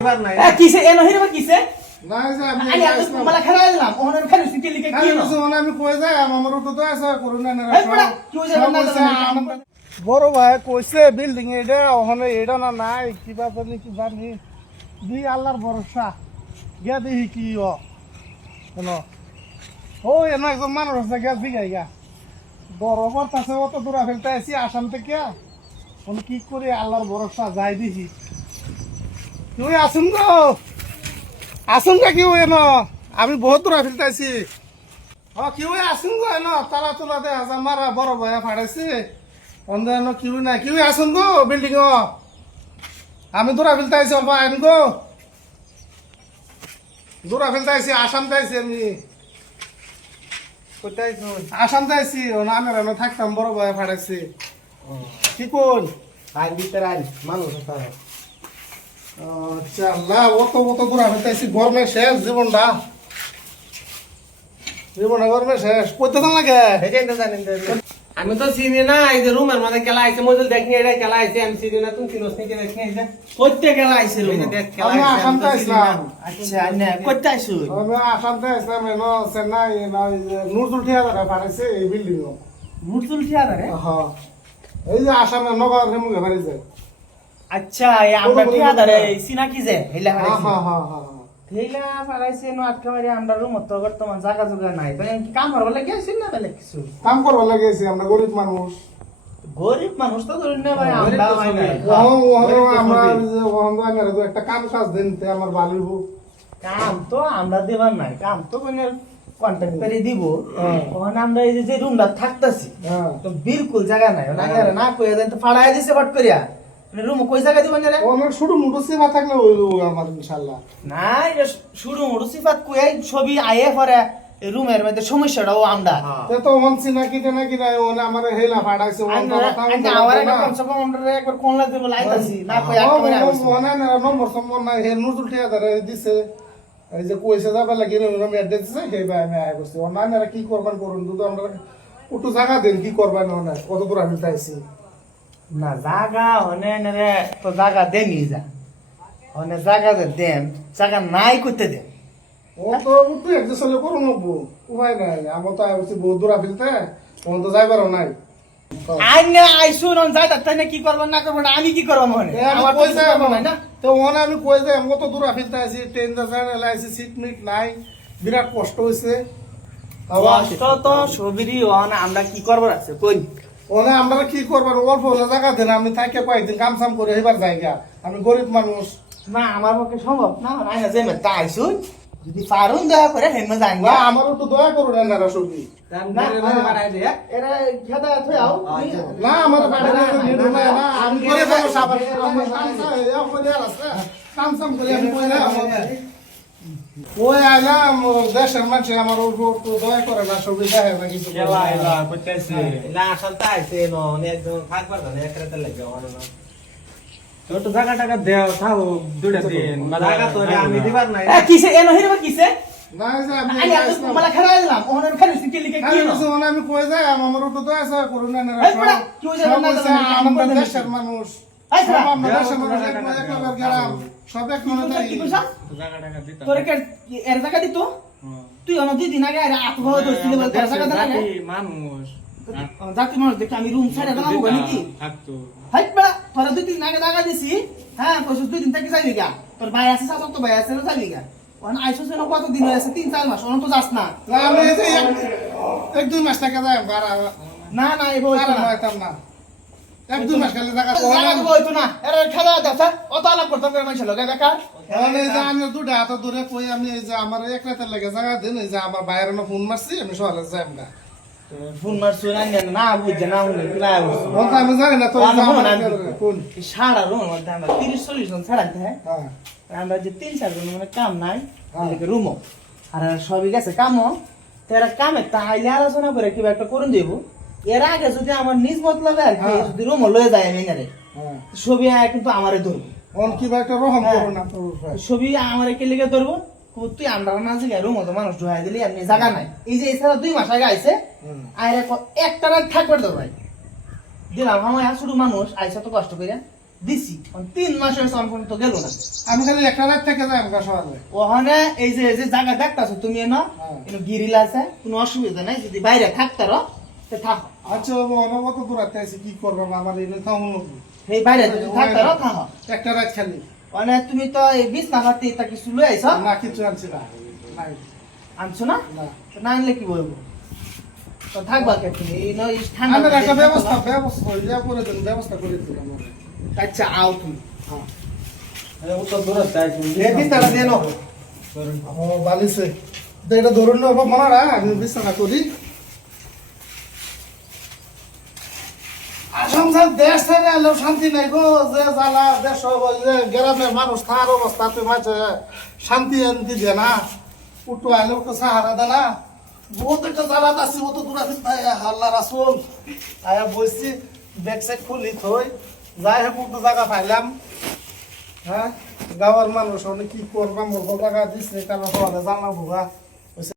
কিসে এনো হিরে কিসে না যে আমি আমি তোমালা খেলাইলাম ওহন খেলু সিটি লিখে কি না না আমি কই যাই আমার তো তো আছে করুনা না এই পড়া কি হইছে না বড় ভাই কইছে বিল্ডিং এটা ওখানে এটা না নাই কিবা জানি কি জানি দি আল্লাহর ভরসা গিয়া দেখি কি কেন ও এনে একজন মানুষ আছে গিয়া দিগাইগা বড় করতেছে অত দূরা ফেলতে আসি আসাম থেকে কি করে আল্লাহর ভরসা যাই দেখি তুই আসুন গো আসুন গা কি এন আমি বহুত দূরা ফেলতে আসি কি আসুন গো এন তালা তোলা দে হাজার মারা বড় ভাই ফাড়াইছে অন্ধ কিউ নাই কিউ আসুন গো বিল্ডিং আমি দূরা ফেলতে আইছি অল্প আইন গো দূরা ফেলতে আইছি আসামতে আইছি আমি আসামতে আইছি আমি রানো থাকতাম বড় ভাই ফাড়াইছি কি কোন আইন ভিতরে আইন মানুষ আচ্ছা আল্লাহ অত দূরা ফেলতে আইছি গরমে শেষ জীবনটা গরমে শেষ কইতে লাগে আমি তো চিনি না এই যে রুমের মধ্যে খেলা আইছে মজুল দেখনি এটা খেলা আইছে আমি চিনি না তুমি চিনোস নি দেখনি আইছে কইতে খেলা আইছে রুমে দেখ খেলা আমি আসামতে আইছিলাম আচ্ছা না কইতে আইছো আমি আসামতে আইছিলাম এনো চেন্নাই নুরজুল থিয়েটারে ফাড়াইছে এই বিল্ডিং মুরতুল থিয়েটারে হ্যাঁ এই যে আসামের নগর হেমুগে ফাড়াইছে আচ্ছা এই আমরা থিয়েটারে সিনা কি যে হেলা হ্যাঁ হারাইছে হ্যাঁ হ্যাঁ হেলা ফারাইছে নো আটকা মারি আমরা রুম তো বর্তমান জায়গা জুগা নাই তো কি কাম করব লাগে আইছেন না বলে কিছু কাম করবার লাগিয়েছি আমরা গরিব মানুষ গরিব মানুষ তো ধরুন না ভাই আমরা হয় না আমরা একটা কাম কাজ দেন আমার বালিব কাম তো আমরা দেবার নাই কাম তো মানে কন্ট্রাক্টরে দিব ওখানে আমরা এই যে রুমটা থাকতাছি তো বিলকুল জায়গা নাই না কইয়া দেন তো ফাড়ায় দিছে বট করিয়া মানে রুম কই জায়গা দিবেন রে অনেক শুরু মুটো সেবা থাকলে হইলো আমার ইনশাআল্লাহ না এটা শুরু মুটো সিফাত কই ছবি আয়ে পরে রুমের মধ্যে সমস্যাটাও আমরা তো মনছি নাকি নাই ওনা আমার হেলা ফাড়াইছে আচ্ছা আমার একটা কমসে কম আমরা একবার কোন লাগে লাইতাছি না কই একেবারে মনে না নম্বর সম্বন্ধ নাই হে নুরুল ঠিকাদারে দিছে এই যে কইছে যাবে লাগি আমি অ্যাড্রেস দিছে সেই ভাই আমি আয় করছি অন্যান্যরা কি করবেন করুন দুটো আমরা একটু জায়গা দেন কি করবেন না কত দূর আমি চাইছি না জায়গা হনে রে তো জায়গা দেনি যা হনে জায়গা দেন জায়গা নাই করতে দেন ও তো তুই অ্যাডজাস্ট হলে করুন লাগবো উপায় নাই আমার তো আইছি বহুত দূর ফেলতে তখন তো যাইবারও নাই আইনে আইসুন যাই তাই না কি করবেন না করবেন আমি কি করব মনে আমার পয়সা না তো মনে আমি কই যে আমি তো দূর ফেলতে আইছি ট্রেন যাচাই আইছি সিট মিট নাই বিরাট কষ্ট হইছে কষ্ট তো সবিরই হন আমরা কি করব আছে কই ওনে আমরা কি করবার অল্প হলে জায়গা দেন আমি থাকে কয়েকদিন কাম সাম করে এবার জায়গা আমি গরিব মানুষ না আমার পক্ষে সম্ভব না না যে মে তাই আইসুন যদি পারুন দয়া করে হেমে যান না আমারও তো দয়া করুন না সবজি এরা খেদা থই আও না আমার বাড়ি না না আমি করে দেব সাবান কাম সাম করে আমি কই না ওই আইলাম দেশের মানুষ আমার উপর তো দয়া করে না সবজি দেখে না কিছু না আসলতে আইছে নো একদম থাকবার না একরাতে লাগে আমার না তো জায়গা টাকা দেও থাও দুইটা দিন জায়গা তো আমি দিবার নাই কিসে এনো হিরে কিসে না যে আমি তোমালা খেলাইলাম ওহন খেলু সিটি লিখে কি না আমি কই যাই আমার উপর তো দয়া করুন না এই পড়া কি হইছে না আমরা দেশের মানুষ আমরা দেশের মানুষ একবার গেলাম সব এক মনে তাই জায়গা টাকা দিত তোরে কে এর জায়গা দিত তুই অন দুই দিন আগে আত্মভাব ধরছিলি বল তার জায়গা দাও মানুষ জাতি মানুষ দেখি আমি রুম ছাড়া দাও নাকি থাকতো হাইট পড়া তোরা দুই দিন আগে জায়গা দিছি হ্যাঁ কইছিস দুই দিন থেকে যাইবি গা তোর ভাই আছে সাথে তো ভাই আছে না যাবি গা ওন আইসো সেন কত দিন হইছে 3-4 মাস ওন তো যাস না আমি এই যে এক দুই মাস থেকে যাই বাড়া না না এই বই না হইতাম না এক দুই মাস খালি জায়গা বই তো না এর খেলা দাও অত আলাপ করতাম মানুষ লগে বেকার এই যে আমি দুটা হাত দূরে কই আমি এই যে আমার এক রাতের লাগে জায়গা দেন এই যে আমার বাইরে না ফোন মারছি আমি সকালে যাইম না ফোন মারছো না বুঝছে না হলে কি লাভ বলতে আমি জানি না তো কোন সারা রুম মধ্যে আমরা 30-40 জন ছাড়াতে হ্যাঁ আমরা যে 3-4 জন মানে কাম নাই রুম আর সবই গেছে কামও তেরা কামে তাইলে আলোচনা করে কিবা একটা করুন দেব এর আগে যদি আমার নিজ মতলবে আর কি যদি রুম লয়ে যায় আমি না রে ছবি কিন্তু আমারে ধরবো অন কিবা একটা রহম করো না ছবি আমারে কে লিগে ধরবো তুই আমরা না যে রুম তো মানুষ ঢুকাই দিলি আপনি জায়গা নাই এই যে এছাড়া 2 মাস আগে আইছে আইরে একটা রাত থাকবে তো ভাই দিলাম আমার শুধু মানুষ আইসা তো কষ্ট করে দিছি 3 মাস হয়েছে আমার তো গেল না। আমি খালি একটা রাত থেকে যাই আমার সকালে। ওখানে এই যে জায়গা দেখতাছো তুমি না হ্যাঁ। এনো গিরিল আছে, কোনো অসুবিধা নাই, যদি বাইরে থাকতারো তে থাকো। আচ্ছা অনবত দূর রাখতে আছি কি করবো আমার এনে খাওয়ানো লাগবে। এই বাইরে যদি থাকতারো থাকো। একটা রাত খালি মানে তুমি তো এই বিছনা পাতি তা কিছু লই আইছো? না কিছু আনছি না নাই আনছো না? না তো না আনলে কি বলবো? তো থাকবা কে তুমি? এই নয় ঠান্ডা আমার একটা ব্যবস্থা ইয়া করে দেন, ব্যবস্থা করে দিন আমার। আচ্ছা আও তুমি। হ্যাঁ ও তো দূরে যাইছেন এই বিছনাটা দিয়ে নাও। ও বালিছে তো এটা ধরুন না মনে না আমি বিছানা করি। সংসার দেশ থেকে এলেও শান্তি নাই গো, যে জ্বালা দেশ যে গ্রামের মানুষ তার অবস্থা তুই মাঝে শান্তি আনতে দে না, উঠু আলেও তো সাহারা দে না, বহুত একটা জ্বালাত আছি, ও তো দূরা হাল্লা রাসুল আয়া বসছি ব্যাগ স্যাগ খুলি থই যাই হোক একটু জায়গা পাইলাম। হ্যাঁ গাঁয়ের মানুষ অনেক কি করবাম জায়গা দিচ্ছে কারণ জানা ভোগা